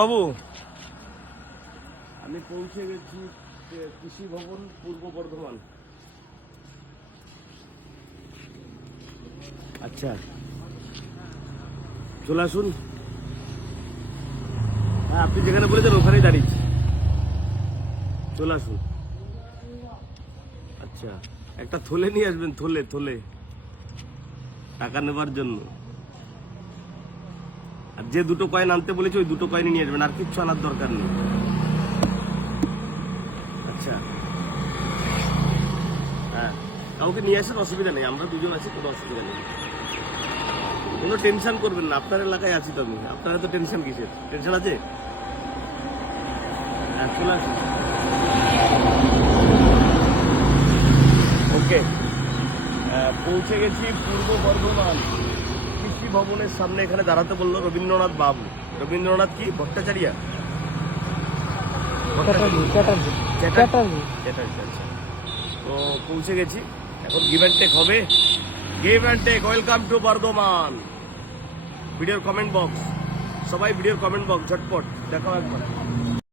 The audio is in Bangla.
বাবু, আমি পৌঁছে গেছি কৃষি ভবন, পূর্ব বর্ধমান। আচ্ছা, চলে আসুন। হ্যাঁ, আপনি যেখানে বলেছেন ওখানেই দাঁড়িয়েছি, চলে আসুন। আচ্ছা, একটা থলে নিয়ে আসবেন, থলে থলে টাকা নেবার জন্য। আর যে দুটো কয়েন আনতে বলেছি ওই দুটো কয়েনই নিয়ে আসবেন, আর কিচ্ছু আনার দরকার নেই। আচ্ছা, হ্যাঁ, কাউকে নিয়ে আসেন, অসুবিধা নেই, আমরা দুজন আছি, কোনো অসুবিধা নেই। কোনো টেনশন করবেন না, আপনার এলাকায় আছি তো আমি, আপনারা তো টেনশন কিসের? টেনশন আছে? হ্যাঁ, চলে আসুন। ওকে, পৌঁছে গেছি পূর্ব বর্ধমান কৃষি ভবনের সামনে। এখানে দাঁড়াতে বললো রবীন্দ্রনাথ বাবু। রবীন্দ্রনাথ কি ভট্টাচার্য? চ্যাটার্জি। তো পৌঁছে গেছি, এখন গিভ অ্যান্ড টেক হবে। Give and take. Welcome to Bardhaman. ভিডিওর কমেন্ট বক্স, সবাই ভিডিওর কমেন্ট বক্স ঝটপট দেখাও একবার।